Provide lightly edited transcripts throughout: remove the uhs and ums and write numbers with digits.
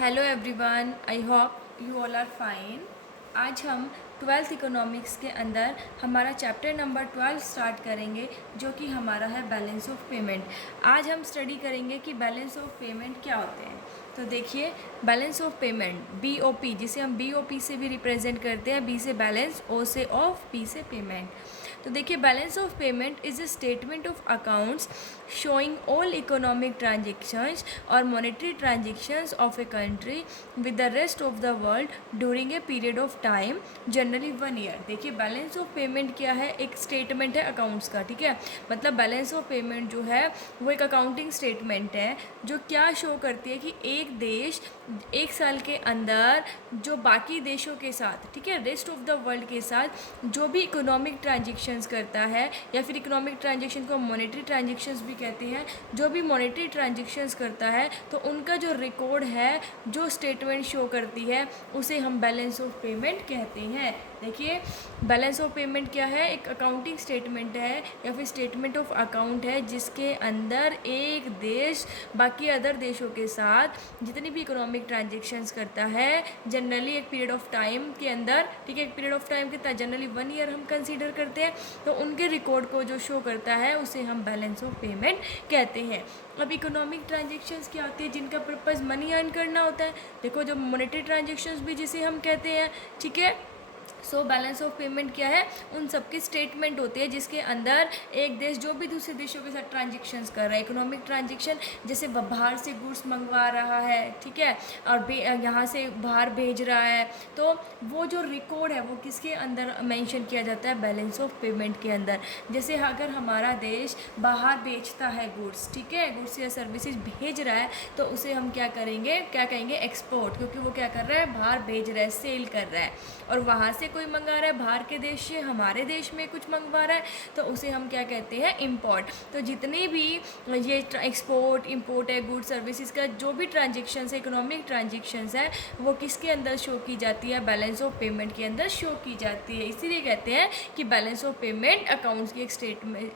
Hello everyone, I hope you all are fine. आज हम twelfth economics के अंदर हमारा चैप्टर नंबर 12 स्टार्ट करेंगे, जो कि हमारा है बैलेंस ऑफ पेमेंट। आज हम स्टडी करेंगे कि बैलेंस ऑफ पेमेंट क्या होते हैं। तो देखिए, बैलेंस ऑफ पेमेंट BOP, जिसे हम BOP से भी रिप्रेजेंट करते हैं, B से बैलेंस, O से ऑफ, P से पेमेंट। तो देखिए, balance of payment is a statement of accounts showing all economic transactions or monetary transactions of a country with the rest of the world during a period of time, generally 1 year। देखिए, balance of payment क्या है? एक statement है accounts का, ठीक है। मतलब balance of payment जो है वो एक अकाउंटिंग स्टेटमेंट है जो क्या शो करती है कि एक देश एक साल के अंदर जो बाकी देशों के साथ, ठीक है, रेस्ट ऑफ द वर्ल्ड के साथ जो भी इकोनॉमिक ट्रांजेक्शन्स करता है, या फिर इकोनॉमिक ट्रांजेक्शन को मॉनेटरी ट्रांजेक्शन्स भी कहते हैं, जो भी मॉनेटरी ट्रांजेक्शन्स करता है तो उनका जो रिकॉर्ड है, जो स्टेटमेंट शो करती है, उसे हम बैलेंस ऑफ पेमेंट कहते हैं। देखिए, बैलेंस ऑफ पेमेंट क्या है? एक अकाउंटिंग स्टेटमेंट है या फिर स्टेटमेंट ऑफ अकाउंट है जिसके अंदर एक देश बाकी अदर देशों के साथ जितनी भी इकोनॉमिक ट्रांजेक्शन्स करता है, जनरली एक पीरियड ऑफ टाइम के अंदर, ठीक है, एक पीरियड ऑफ टाइम कितना, जनरली 1 ईयर हम कंसीडर करते हैं, तो उनके रिकॉर्ड को जो शो करता है उसे हम बैलेंस ऑफ पेमेंट कहते हैं। अब इकोनॉमिक ट्रांजेक्शन्स क्या होती है? जिनका पर्पज़ मनी अर्न करना होता है। देखो, जो मॉनेटरी ट्रांजेक्शन्स भी जिसे हम कहते हैं, ठीक है। सो बैलेंस ऑफ पेमेंट क्या है? उन सबकी स्टेटमेंट होती है जिसके अंदर एक देश जो भी दूसरे देशों के साथ ट्रांजेक्शन्स कर रहा है, इकोनॉमिक ट्रांजेक्शन, जैसे बाहर से गुड्स मंगवा रहा है, ठीक है, और यहाँ से बाहर भेज रहा है, तो वो जो रिकॉर्ड है वो किसके अंदर मेंशन किया जाता है? बैलेंस ऑफ पेमेंट के अंदर। जैसे अगर हमारा देश बाहर बेचता है गुड्स, ठीक है, गुड्स या सर्विसेज भेज रहा है, तो उसे हम क्या करेंगे, क्या कहेंगे? एक्सपोर्ट, क्योंकि वो क्या कर रहा है? बाहर भेज रहा है, सेल कर रहा है। और वहाँ से कोई मंगा रहा है, बाहर के देश से हमारे देश में कुछ मंगवा रहा है, तो उसे हम क्या कहते हैं? इंपोर्ट। तो जितने भी ये एक्सपोर्ट इंपोर्ट है, गुड सर्विसेज का जो भी ट्रांजेक्शन्स है, इकोनॉमिक ट्रांजेक्शन्स है, वो किसके अंदर शो की जाती है? बैलेंस ऑफ पेमेंट के अंदर शो की जाती है। इसीलिए कहते हैं कि बैलेंस ऑफ पेमेंट अकाउंट्स की एक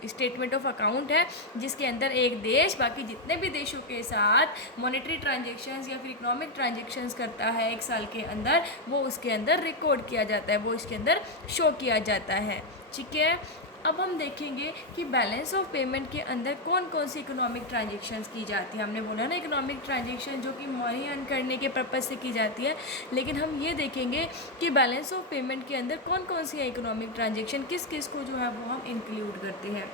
स्टेटमेंट ऑफ अकाउंट है जिसके अंदर एक देश बाकी जितने भी देशों के साथ मॉनेटरी ट्रांजेक्शन्स या फिर इकोनॉमिक ट्रांजेक्शन्स करता है एक साल के अंदर, वो उसके अंदर रिकॉर्ड किया जाता है, वो इसके अंदर शो किया जाता है, ठीक है। अब हम देखेंगे कि बैलेंस ऑफ पेमेंट के अंदर कौन कौन सी इकोनॉमिक ट्रांजेक्शन्स की जाती है। हमने बोला ना, इकोनॉमिक ट्रांजेक्शन जो कि मनी अर्न करने के पर्पज़ से की जाती है, लेकिन हम ये देखेंगे कि बैलेंस ऑफ पेमेंट के अंदर कौन कौन सी है इकोनॉमिक ट्रांजेक्शन, किस किस को जो है वो हम इंक्लूड करते हैं।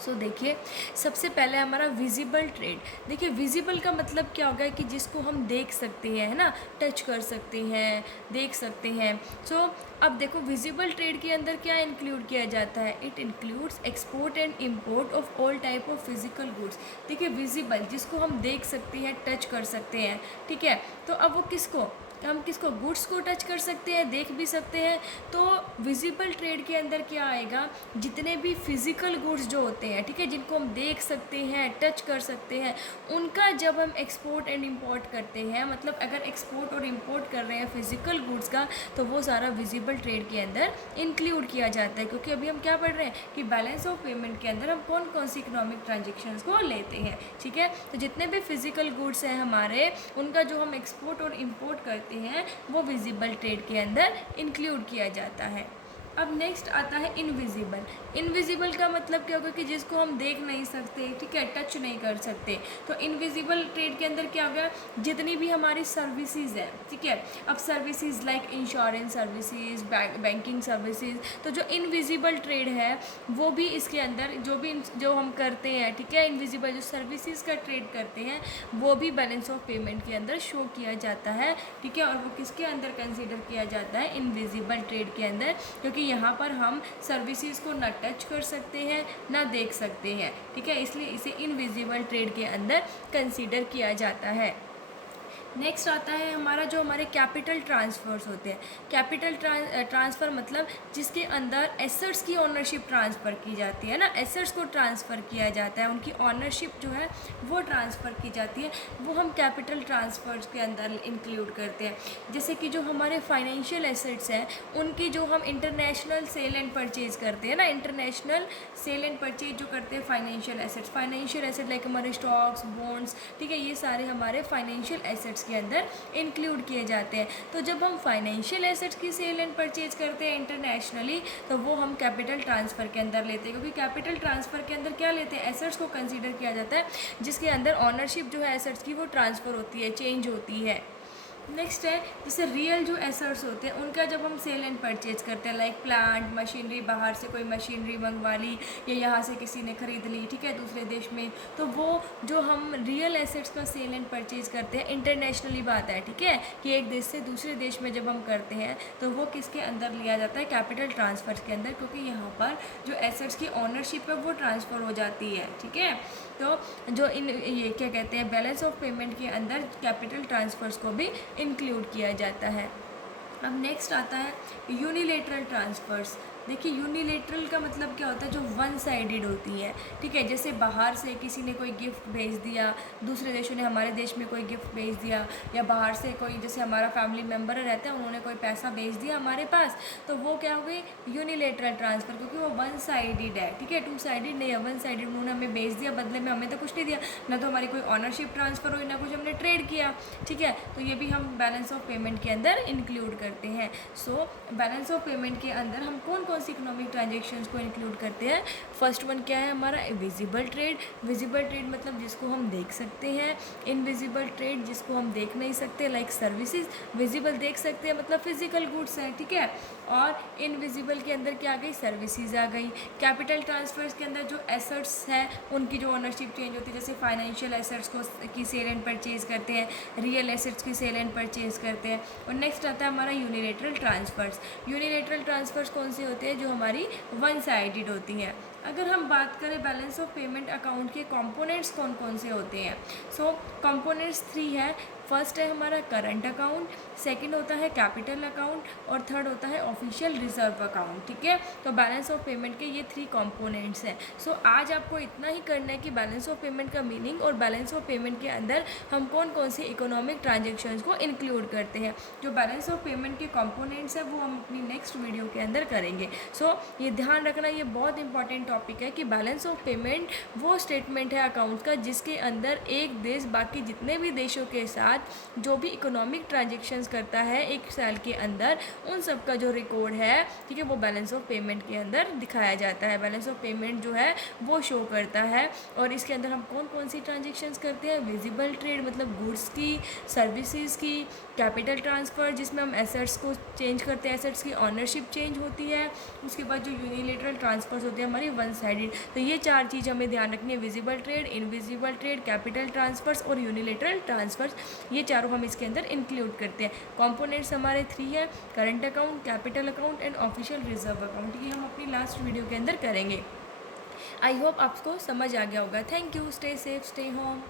सो देखिए, सबसे पहले हमारा विजिबल ट्रेड। देखिए, विजिबल का मतलब क्या होगा कि जिसको हम देख सकते हैं, है ना, टच कर सकते हैं, देख सकते हैं। सो अब देखो, विजिबल ट्रेड के अंदर क्या इंक्लूड किया जाता है? It includes export and import of all type of physical goods. देखिए, विजिबल जिसको हम देख सकते हैं, टच कर सकते हैं, ठीक है, तो अब वो किसको, हम किसको? गुड्स को टच कर सकते हैं, देख भी सकते हैं। तो विजिबल ट्रेड के अंदर क्या आएगा? जितने भी फिजिकल गुड्स जो होते हैं, ठीक है, जिनको हम देख सकते हैं, टच कर सकते हैं, उनका जब हम एक्सपोर्ट एंड इंपोर्ट करते हैं, मतलब अगर एक्सपोर्ट और इंपोर्ट कर रहे हैं फिजिकल गुड्स का, तो वो सारा विजिबल ट्रेड के अंदर इंक्लूड किया जाता है। क्योंकि अभी हम क्या पढ़ रहे हैं कि बैलेंस ऑफ पेमेंट के अंदर हम कौन कौन सी इकोनॉमिक ट्रांजेक्शन्स को लेते हैं, ठीक है। तो जितने भी फिजिकल गुड्स हैं हमारे, उनका जो हम एक्सपोर्ट और इंपोर्ट करते हैं, वो विजिबल ट्रेड के अंदर इंक्लूड किया जाता है। अब नेक्स्ट आता है इनविजिबल। इनविजिबल का मतलब क्या होगा? कि जिसको हम देख नहीं सकते, ठीक है, टच नहीं कर सकते। तो इनविजिबल ट्रेड के अंदर क्या होगा? जितनी भी हमारी सर्विसेज है, ठीक है, अब services like insurance services, banking services, तो जो इनविजिबल ट्रेड है वो भी इसके अंदर जो हम करते हैं, ठीक है, इनविजिबल जो सर्विसेज का ट्रेड करते हैं, वो भी बैलेंस ऑफ पेमेंट के अंदर शो किया जाता है, ठीक है। और वो किसके अंदर कंसीडर किया जाता है? इनविजिबल ट्रेड के अंदर, क्योंकि यहाँ पर हम सर्विसेज को ना टच कर सकते हैं ना देख सकते हैं, ठीक है, इसलिए इसे इनविजिबल ट्रेड के अंदर कंसीडर किया जाता है। नेक्स्ट आता है हमारा जो हमारे कैपिटल ट्रांसफ़र्स होते हैं। कैपिटल ट्रांसफ़र मतलब जिसके अंदर एसेट्स की ओनरशिप ट्रांसफ़र की जाती है ना, एसेट्स को ट्रांसफ़र किया जाता है, उनकी ओनरशिप जो है वो ट्रांसफ़र की जाती है, वो हम कैपिटल ट्रांसफ़र्स के अंदर इंक्लूड करते हैं। जैसे कि जो हमारे फाइनेंशियल एसेट्स हैं, उनकी जो हम इंटरनेशनल सेल एंड परचेज़ करते हैं ना, इंटरनेशनल सेल एंड परचेज जो करते हैं फाइनेंशियल एसेट लाइक हमारे स्टॉक्स, बॉन्ड्स, ठीक है, ये सारे हमारे फाइनेंशियल एसेट्स एसेट्स के अंदर इंक्लूड किए जाते हैं। तो जब हम फाइनेंशियल एसेट्स की सेल एंड परचेज करते हैं इंटरनेशनली, तो वो हम कैपिटल ट्रांसफ़र के अंदर लेते हैं, क्योंकि कैपिटल ट्रांसफ़र के अंदर क्या लेते हैं, एसेट्स को कंसीडर किया जाता है जिसके अंदर ऑनरशिप जो है एसेट्स की वो ट्रांसफ़र होती है, चेंज होती है। नेक्स्ट है जैसे रियल जो एसेट्स होते हैं उनका जब हम सेल एंड परचेज करते हैं, लाइक प्लांट मशीनरी, बाहर से कोई मशीनरी मंगवा ली या यहाँ से किसी ने ख़रीद ली, ठीक है, दूसरे देश में, तो वो जो हम रियल एसेट्स का सेल एंड परचेज करते हैं इंटरनेशनली बात है, ठीक है, कि एक देश से दूसरे देश में जब हम करते हैं तो वो किसके अंदर लिया जाता है, कैपिटल ट्रांसफ़र के अंदर, क्योंकि यहाँ पर जो एसेट्स की ऑनरशिप है वो ट्रांसफ़र हो जाती है, ठीक है। तो जो ये क्या कहते हैं, बैलेंस ऑफ पेमेंट के अंदर कैपिटल ट्रांसफ़र्स को भी इंक्लूड किया जाता है। अब नेक्स्ट आता है यूनिलेटरल ट्रांसफ़र्स। देखिए यूनिलेटरल का मतलब क्या होता है, जो वन साइडेड होती है, ठीक है, जैसे बाहर से किसी ने कोई गिफ्ट भेज दिया, दूसरे देशों ने हमारे देश में कोई गिफ्ट भेज दिया, या बाहर से कोई, जैसे हमारा फैमिली मेम्बर रहता है, उन्होंने कोई पैसा भेज दिया हमारे पास, तो वो क्या हो गई, यूनिलेटरल ट्रांसफ़र, क्योंकि वो वन साइडेड है, ठीक है, टू साइडेड नहीं है, वन साइडेड, उन्होंने हमें भेज दिया, बदले में हमें तो कुछ नहीं दिया, ना तो हमारी कोई ऑनरशिप ट्रांसफ़र हुई, ना कुछ हमने ट्रेड किया, ठीक है, तो ये भी हम बैलेंस ऑफ पेमेंट के अंदर इंक्लूड करते हैं। सो बैलेंस ऑफ पेमेंट के अंदर हम कौन कौन सी इकोनॉमिक ट्रांजेक्शन्स को इंक्लूड करते हैं। फर्स्ट वन क्या है हमारा, विजिबल ट्रेड। विजिबल ट्रेड मतलब जिसको हम देख सकते हैं, इनविजिबल ट्रेड जिसको हम देख नहीं सकते, लाइक सर्विसेज। विजिबल देख सकते हैं मतलब फिजिकल गुड्स हैं, ठीक है, और इनविजिबल के अंदर क्या आ गई, सर्विसेज आ गई। कैपिटल ट्रांसफर्स के अंदर जो एसेट्स हैं उनकी जो ओनरशिप चेंज होती है, जैसे फाइनेंशियल एसेट्स को की सेल एंड परचेज करते हैं, रियल एसेट्स की सेल एंड परचेज करते हैं। और नेक्स्ट आता है हमारा यूनिलेटरल ट्रांसफर्स। यूनिलेटरल ट्रांसफर्स कौन से होते हैं, जो हमारी वन साइडेड होती हैं। अगर हम बात करें बैलेंस ऑफ पेमेंट अकाउंट के कंपोनेंट्स कौन कौन से होते हैं, सो कंपोनेंट्स 3 है। फर्स्ट है हमारा करंट अकाउंट, सेकंड होता है कैपिटल अकाउंट, और थर्ड होता है ऑफिशियल रिजर्व अकाउंट, ठीक है। तो बैलेंस ऑफ पेमेंट के ये 3 कंपोनेंट्स हैं। सो आज आपको इतना ही करना है कि बैलेंस ऑफ पेमेंट का मीनिंग और बैलेंस ऑफ पेमेंट के अंदर हम कौन कौन से इकोनॉमिक ट्रांजेक्शन्स को इंक्लूड करते हैं। जो बैलेंस ऑफ पेमेंट के कंपोनेंट्स हैं वो हम अपनी नेक्स्ट वीडियो के अंदर करेंगे। सो ये ध्यान रखना, ये बहुत इंपॉर्टेंट टॉपिक है कि बैलेंस ऑफ पेमेंट वो स्टेटमेंट है अकाउंट का जिसके अंदर एक देश बाकी जितने भी देशों के साथ जो भी इकोनॉमिक ट्रांजेक्शन्स करता है एक साल के अंदर, उन सब का जो रिकॉर्ड है, ठीक है, वो बैलेंस ऑफ पेमेंट के अंदर दिखाया जाता है। बैलेंस ऑफ पेमेंट जो है वो शो करता है, और इसके अंदर हम कौन कौन सी ट्रांजेक्शन्स करते हैं। विजिबल ट्रेड मतलब गुड्स की, सर्विसेज की, कैपिटल ट्रांसफ़र जिसमें हम एसेट्स को चेंज करते हैं, एसेट्स की ऑनरशिप चेंज होती है। उसके बाद जो यूनिलेटरल ट्रांसफर्स होते हैं हमारी वन साइडेड। तो ये 4 चीज़ हमें ध्यान रखनी है, visible trade, invisible trade, capital transfers और यूनिलेटरल ट्रांसफर्स, ये चारों हम इसके अंदर इंक्लूड करते हैं। कंपोनेंट्स हमारे 3 हैं, current account, capital account and official reserve account. ये हम अपनी लास्ट वीडियो के अंदर करेंगे। आई होप आपको समझ आ गया होगा। Thank you, stay safe, stay home.